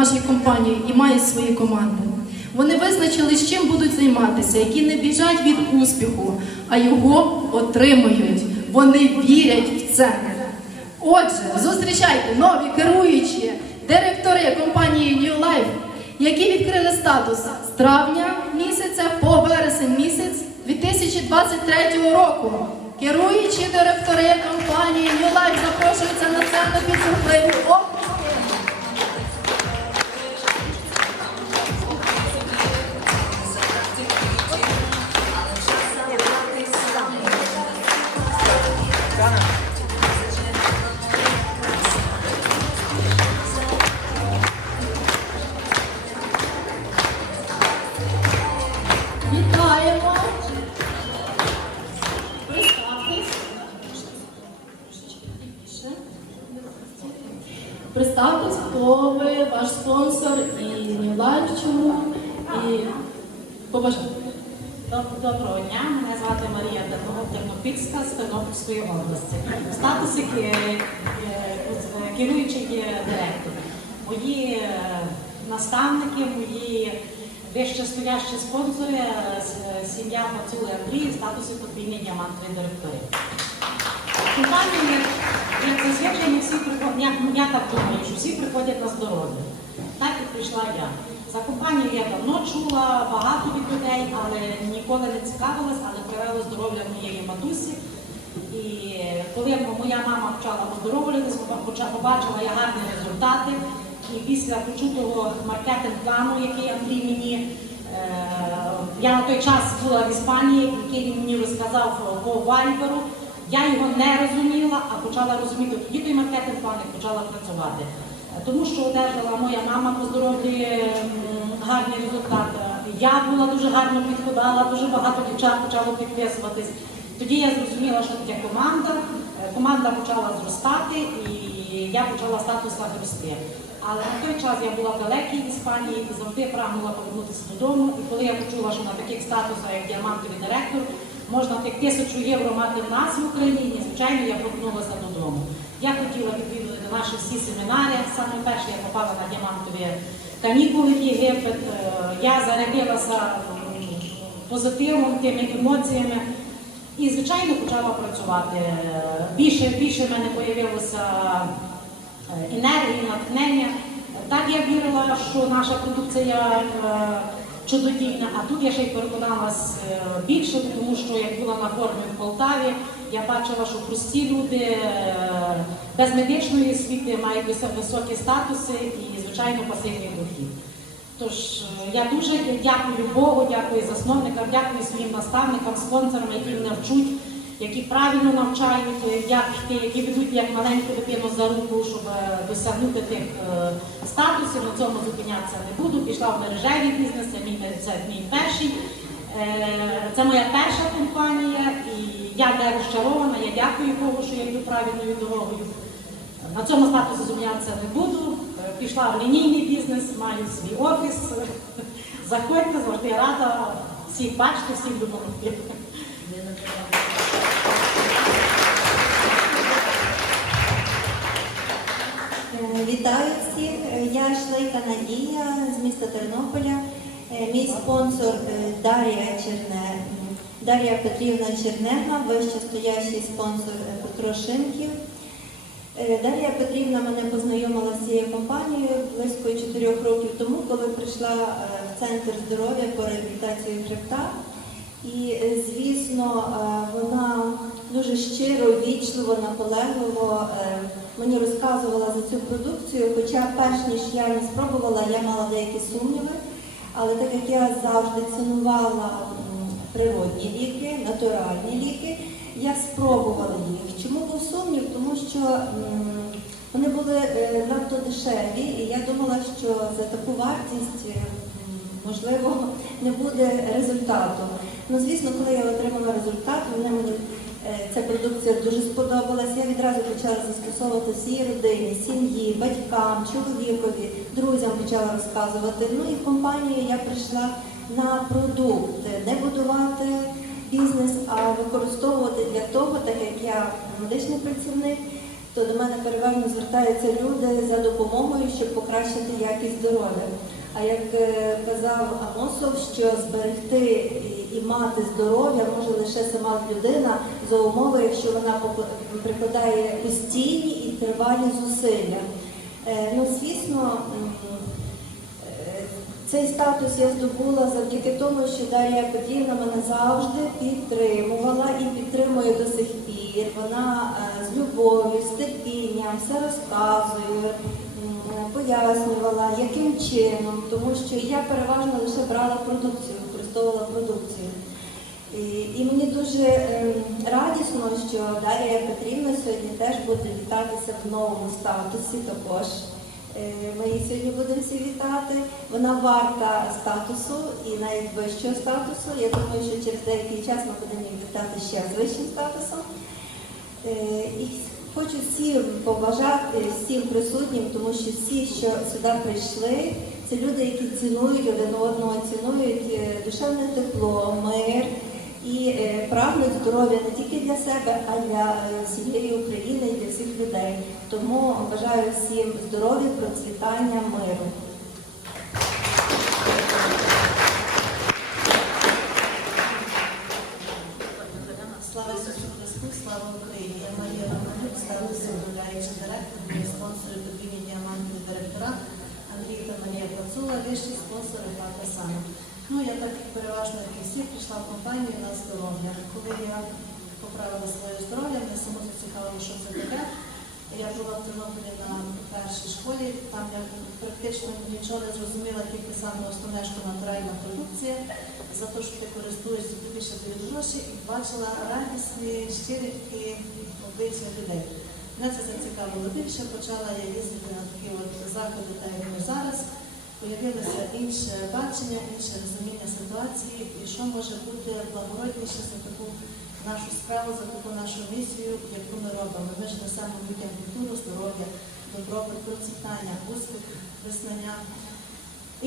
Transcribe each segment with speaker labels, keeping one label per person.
Speaker 1: нашій компанії і мають свої команди. Вони визначили, з чим будуть займатися, які не біжать від успіху, а його отримують. Вони вірять в це. Отже, зустрічайте нові керуючі директори компанії New Life, які відкрили статус з травня місяця по вересень місяць 2023 року. Керуючі директори компанії New Life запрошуються на сцену під
Speaker 2: мене звати Марія Тернопіль- Тернопільська з Тернопільської області. В статусі е, е, керуючий директор. Мої е, наставники, мої вище стоящі спонсори, сім'я Мацули Андрій в статусі подвійні діамантові директори. Компанії, як зазвичай, всі приходять, я так думаю, що всі приходять на здоров'я. Так і прийшла я. За компанію я давно чула багато від людей, але ніколи не цікавилась, але привело здоров'я моєї матусі. І коли моя мама почала оздоровлюватися, побачила я гарні результати. І після почутого маркетинг-плану, який Андрій мені, е, я на той час була в Іспанії, який він мені розказав по Вайберу, я його не розуміла, а почала розуміти тоді той маркетинг-план і почала працювати. Е, Тому що одержала моя мама по здоров'ю м, гарні результати. Я була дуже гарно підходила, дуже багато дівчат почало підписуватись. Тоді я зрозуміла, що таке команда. Е, Команда почала зростати і я почала статуса рости. Але на той час я була в далекій Іспанії і завжди прагнула повернутися додому. І коли я почула, що на таких статусах, як діамантовий директор, можна тих тисячу євро мати в нас в Україні, звичайно, я повернулася додому. Я хотіла відвідувати наші всі семінари. Саме перше я попала на діамантові канікули в Єгипет. Я зарядилася позитивом, тими емоціями. І, звичайно, почала працювати. Е, Більше, більше в мене з'явилося е, енергії, натхнення. Так я вірила, що наша продукція е, чудодійна, а тут я ще й переконалась е, більше, тому що як була на форумі в Полтаві, я бачила, що прості люди е, без медичної освіти мають високі статуси і, звичайно, пасивний дохід. Тож е, я дуже дякую Богу, дякую засновникам, дякую своїм наставникам, спонсорам, які мене вчуть, які правильно навчають, е, як які ведуть як маленьку дитину за руку, щоб досягнути тих статусів. На цьому зупинятися не буду. Пішла в мережевий бізнес, це мій, це мій перший. Е, Це моя перша компанія, і я не розчарована. Я дякую Богу, що я йду правильною дорогою. На цьому статусі зупинятися не буду. Е, Пішла в лінійний бізнес, маю свій офіс. Заходьте, завжди рада всіх бачити, всім допомогти.
Speaker 3: Е, Вітаю всіх. Я Шлейка Надія з міста Тернополя. Е, Мій спонсор е, Дар'я Черне. Дар'я Петрівна Чернега, вищестоящий спонсор е, Петро Шинків. Дар'я Петрівна мене познайомила з цією компанією близько 4 років тому, коли прийшла в центр здоров'я по реабілітації хребта. І, звісно, вона дуже щиро, вічливо, наполегливо мені розказувала за цю продукцію, хоча перш ніж я не спробувала, я мала деякі сумніви. Але так як я завжди цінувала природні ліки, натуральні ліки, я спробувала їх. Чому був сумнів? Тому що вони були е, надто дешеві, і я думала, що за таку вартість е, можливо не буде результату. Ну, звісно, коли я отримала результат, вони мені ця продукція дуже сподобалась. Я відразу почала застосовувати всій родині, сім'ї, батькам, чоловікові, друзям почала розказувати. Ну і в компанію я прийшла на продукт, не будувати бізнес, а використовувати для того, так як я медичний працівник, то до мене переважно звертаються люди за допомогою, щоб покращити якість здоров'я. А як е, казав Амосов, що зберегти і- мати здоров'я може лише сама людина за умови, якщо вона прикладає постійні і тривалі зусилля. Е, Ну, звісно, е, цей статус я здобула завдяки тому, що Дар'я Петрівна мене завжди підтримувала і підтримує до сих пір. Вона е, з любов'ю, з терпінням все розказує, пояснювала, яким чином, тому що я переважно лише брала продукцію, використовувала продукцію. І, і мені дуже ем, радісно, що Дар'я Петрівна сьогодні теж буде вітатися в новому статусі також. Е, Ми її сьогодні будемо всі вітати. Вона варта статусу і навіть вищого статусу. Я думаю, що через деякий час ми будемо її вітати ще з вищим статусом. Е, І хочу всім побажати, всім присутнім, тому що всі, що сюди прийшли, це люди, які цінують один одного, цінують е, душевне тепло, мир і е, прагнуть здоров'я не тільки для себе, а для е, всієї України і для всіх людей. Тому бажаю всім здоров'я, процвітання, миру.
Speaker 4: Вищі спонсори Пата Сана. Ну, я так переважно, як і всі, прийшла в компанію на здоров'я. Коли я поправила своє здоров'я, мене само зацікавило, що це таке. Я була в Тернополі на першій школі, там я практично нічого не зрозуміла, тільки саме основне, що натуральна продукція, за те, що ти користуєшся, ще дають гроші, і бачила радісні, щирі такі обличчя людей. Мене це зацікавило більше, почала я їздити на такі от заходи, так як ми зараз. Появилося інше бачення, інше розуміння ситуації, і що може бути благородніше за таку нашу справу, за таку нашу місію, яку ми робимо. Ми ж несемо людям культуру, здоров'я, добробут, процвітання, успіх, визнання.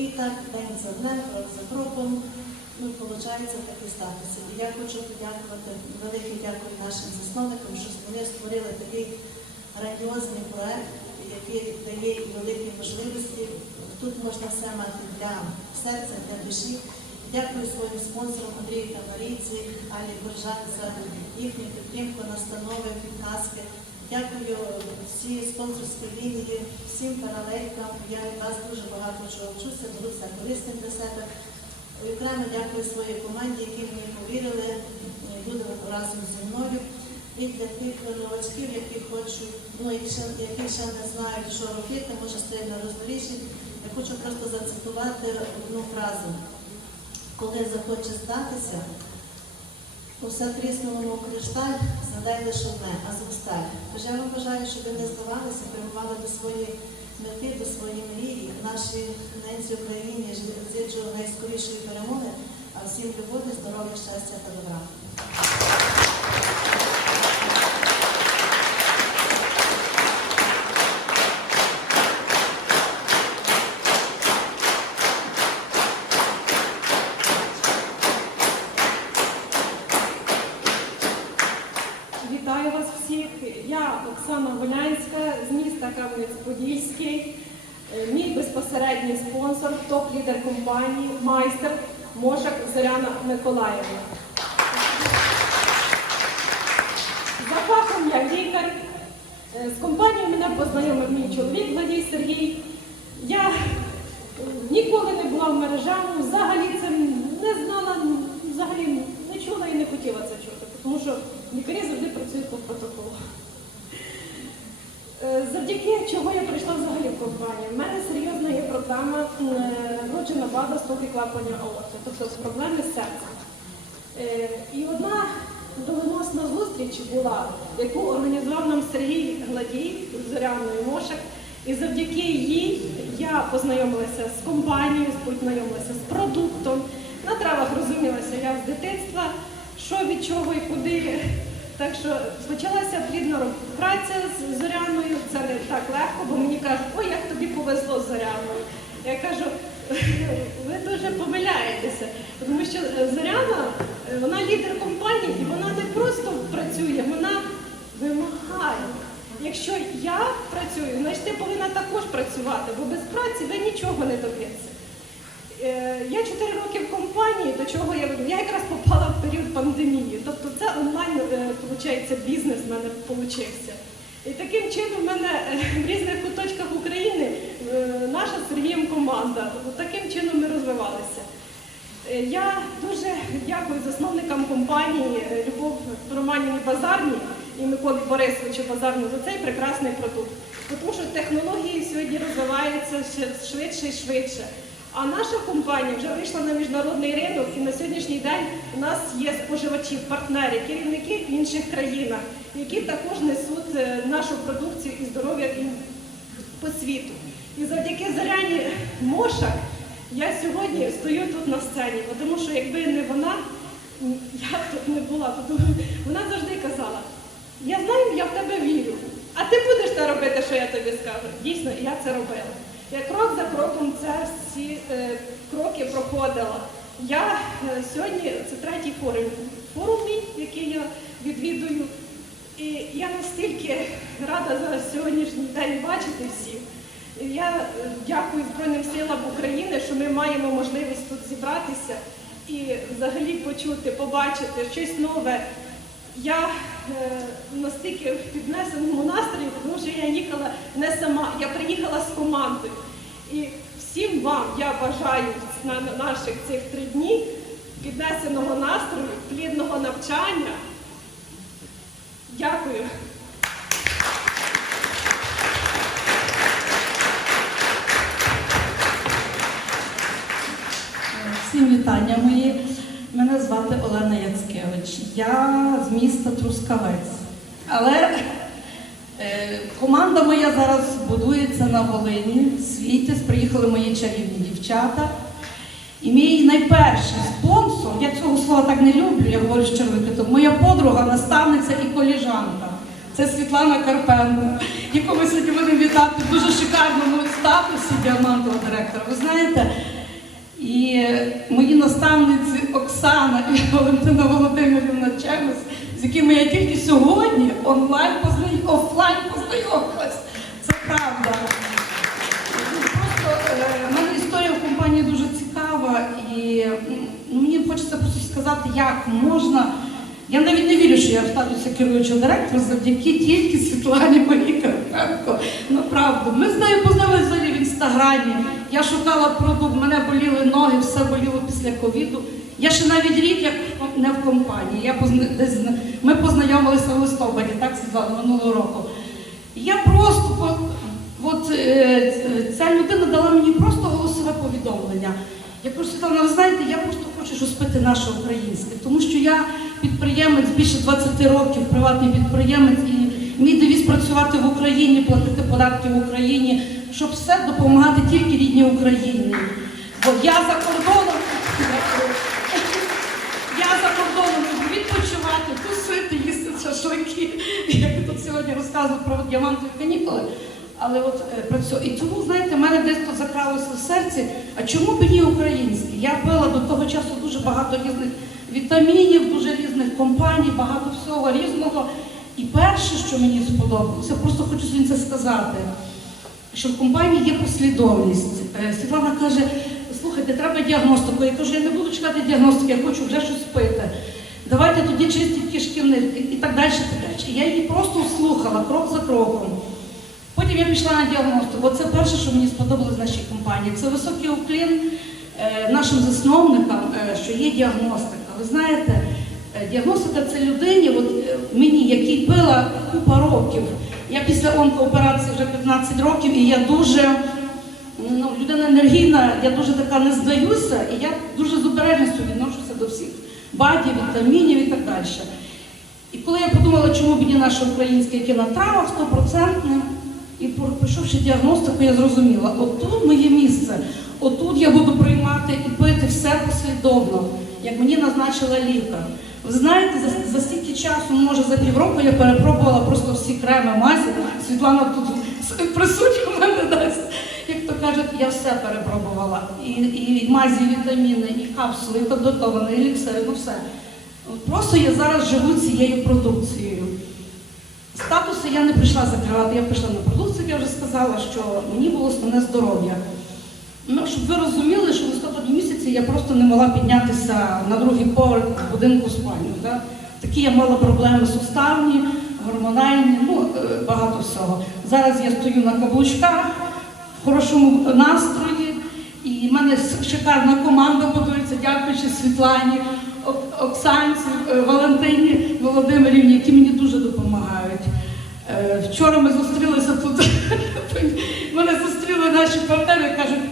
Speaker 4: І так день за днем, крок за кроком, ну, виходить такі статуси. І я хочу подякувати, велике дякую нашим засновникам, що вони створили такий грандіозний проект, який дає великі можливості. Тут можна все мати для серця, для душі. Дякую своїм спонсорам Андрію та Марійці, Алі Боржак за їхню підтримку, настанови, підказки. Дякую всій спонсорській лінії, всім паралелькам. Я від вас дуже багато чого вчуся, буду все корисним для себе. Окремо дякую своїй команді, які мені повірили, і будуть разом зі мною. І для тих новачків, які хочуть, ну які ще, які ще не знають, що робити, може стоять на роздоріжжі. Я хочу просто зацитувати одну фразу. Коли захоче здатися, усе тріснуло мов кришталь, згадай лише одне, азовсталь. Тож я вам бажаю, щоб ви не здавалися, прямували до своєї мети, до своєї мрії. Нашій ненці Україні зичу найскорішої перемоги, а всім любові, здоров'я, щастя та добра.
Speaker 5: Вітаю вас всіх. Я Оксана Волянська з міста Кам'янець-Подільський. Е, Мій безпосередній спонсор, топ-лідер майстер Мошак Зоряна Миколаївна. За фахом я лікар. Е, З компанією мене познайомив мій чоловік Владій Сергій. Я е, ніколи не була в мережах, взагалі це не знала, взагалі не чула і не хотіла це чути, тому що лікарі завжди працюють по протоколу. Е, Завдяки чого я прийшла взагалі в компанію. У мене серйозна є проблема е, вроджена вада стопі клапання аорти, тобто проблеми з серцем. Е, І одна доленосна зустріч була, яку організував нам Сергій Гладій з Зоряною Мошек. І завдяки їй я познайомилася з компанією, познайомилася з продуктом. На травах розумілася я з дитинства, що від чого і куди. Так що почалася плідна праця з зоряною, це не так легко, бо мені кажуть, ой, як тобі повезло з зоряною. Я кажу, ви дуже помиляєтеся, тому що е, зоряна, е, вона лідер компанії і вона не просто працює, вона вимагає. Якщо я працюю, значить ти повинна також працювати, бо без праці ви нічого не доб'єтеся. Е, Я 4 роки в компанії, до чого я? Я якраз попала в період пандемії. Тобто це онлайн, е, виходить, бізнес в мене получився. І таким чином в мене е, в різних куточках України наша Сергієм команда. Таким чином ми розвивалися. Я дуже дякую засновникам компанії Любов Романівні Базарні і Миколі Борисовичу Базарну за цей прекрасний продукт. Тому що технології сьогодні розвиваються ще швидше і швидше. А наша компанія вже вийшла на міжнародний ринок і на сьогоднішній день у нас є споживачі, партнери, керівники в інших країнах, які також несуть е, нашу продукцію і здоров'я по світу. І завдяки Заряні Мошак я сьогодні стою тут на сцені, тому що якби не вона, я тут не була. Тому Вона завжди казала, я знаю, я в тебе вірю, а ти будеш те робити, що я тобі скажу. Дійсно, я це робила. Я крок за кроком це всі е, кроки проходила. Я е, сьогодні, це третій форум, форум який я відвідую. І я настільки рада за сьогоднішній день бачити всіх. Я е, дякую Збройним силам України, що ми маємо можливість тут зібратися і взагалі почути, побачити щось нове. Я е, настільки в піднесеному настрої, тому що я їхала не сама, я приїхала з командою. І всім вам я бажаю на на наших цих три дні піднесеного настрою, плідного навчання. Дякую.
Speaker 6: Всім вітання мої. Мене звати Олена Яцкевич. Я з міста Трускавець. Але е, команда моя зараз будується на Волині. Світязь, приїхали мої чарівні дівчата. І мій найперший спонсор, я цього слова так не люблю, я говорю з червиком, моя подруга, наставниця і коліжанка. Це Світлана Карпенко, яку ми сьогодні будемо вітати в дуже шикарному статусі діамантового директора. Ви знаєте, і мої наставниці Оксана і Валентина Володимирівна Чемес, з якими я тільки сьогодні онлайн познай... офлайн познайомилась. Це правда. Просто е, в мене історія в компанії дуже цікава, і ну, мені хочеться просто сказати, як можна. Я навіть не вірю, що я в статусі керуючого директора завдяки тільки Світлані Марії Карпенко. Направду. Ми з нею познайомилися в інстаграмі. Я шукала продукт, мене боліли ноги, все боліло після ковіду. Я ще навіть рік як не в компанії. Я позна... десь... Ми познайомилися в листопаді, так сказали, минулого року. Я просто от е, ця людина дала мені просто голосове повідомлення. Я кажу, Світлана, ви знаєте, я просто хочу щось пити наше українське, тому що я підприємець більше 20 років, приватний підприємець, і мій девіз працювати в Україні, платити податки в Україні, щоб все допомагати тільки рідній Україні. Бо я за кордоном. Я за кордоном люблю відпочивати, тусити, їсти шашлики. Як я тут сьогодні розказував про діамантові канікули. Але от е, про. І тому, знаєте, в мене десь тут закралося в серці, а чому б ні український? Я пила до того часу дуже багато різних вітамінів, дуже різних компаній, багато всього різного. І перше, що мені сподобалося, просто хочу це сказати, що в компанії є послідовність. Е, Світлана каже, слухайте, треба діагностику. Я кажу, я не буду чекати діагностики, я хочу вже щось пити. Давайте тоді чистіть кишківник і так далі. І я її просто слухала крок за кроком. Потім я пішла на діагностику. Бо це перше, що мені сподобалось в нашій компанії. Це високий уклін е, нашим засновникам, е, що є діагностика. Ви знаєте, діагностика це людині, от мені, який пила купа років. Я після онкооперації вже 15 років, і я дуже ну, людина енергійна, я дуже така не здаюся, і я дуже з обережністю відношуся до всіх бадів, вітамінів і так далі. І коли я подумала, чому мені наше українське кінотрава стопроцентне, і пройшовши діагностику, я зрозуміла, отут моє місце, отут я буду приймати і пити все послідовно, як мені назначила лікар. Ви знаєте, за, за стільки часу, може за півроку я перепробувала просто всі креми, мазі. Світлана тут присутня в мене дасть. Кажуть, я все перепробувала. І, і мазі, і вітаміни, і капсули, і таблетовані, і еліксири, ну все. Просто я зараз живу цією продукцією. Статуси я не прийшла закривати, я прийшла на продукцію я вже сказала, що мені було основне здоров'я. Ну, щоб ви розуміли, що в листопаді місяці я просто не могла піднятися на другий поверх будинку спальню. Да? Такі я мала проблеми суставні, гормональні, ну е, багато всього. Зараз я стою на каблучках, хорошому настрої, і в мене шикарна команда будується, дякуючи Світлані, Оксанці, е, Валентині Володимирівні, які мені дуже допомагають. Е, Вчора ми зустрілися тут. Мене зустріли наші партнери, кажуть,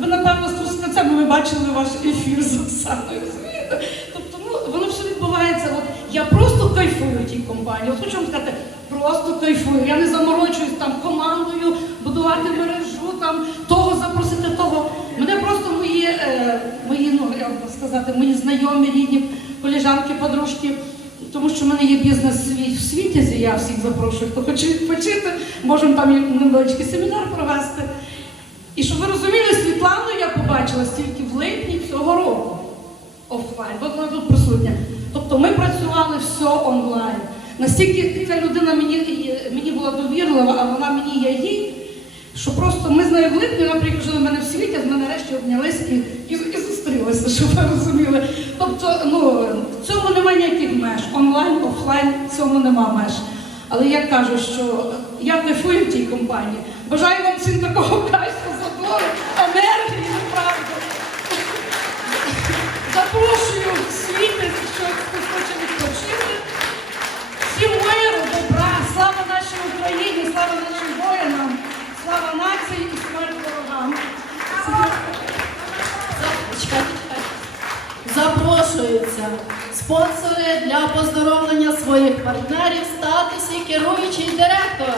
Speaker 6: ви, напевно, з Трускавця, ми бачили ваш ефір з Оксаною. Тобто, ну, воно все відбувається. От, я просто кайфую тій компанії. От хочу вам сказати, просто кайфую. Я не заморочуюсь там командою, будувати мережу, там, того запросити, того. Мене просто мої, е, мої, ну, як сказати, мої знайомі, рідні, коліжанки, подружки. Тому що в мене є бізнес свій в світі, я всіх запрошую, хто хоче відпочити, можемо там невеличкий семінар провести. І щоб ви розуміли, Світлану я побачила стільки в липні цього року офлайн. От вона тут присутня. Тобто ми працювали все онлайн. Настільки ця людина мені, мені була довірлива, а вона мені я їй, що просто ми з нею в липні, вона приїхала до мене в світі, з мене нарешті обнялись і, і, і зустрілися, щоб ви розуміли. Тобто, ну, в цьому немає ніяких меж. Онлайн, офлайн, в цьому нема меж. Але я кажу, що я кайфую в тій компанії. Бажаю вам всім такого кайфу, задору, енергії, направду. Запрошую в світ, якщо хтось хоче відпочити. Всім миру, добра, слава нашій Україні, слава нашим воїнам, слава нації і смерть ворогам.
Speaker 1: Чекайте, чекайте. Запрошуються спонсори для поздоровлення своїх партнерів статусі керуючий директор.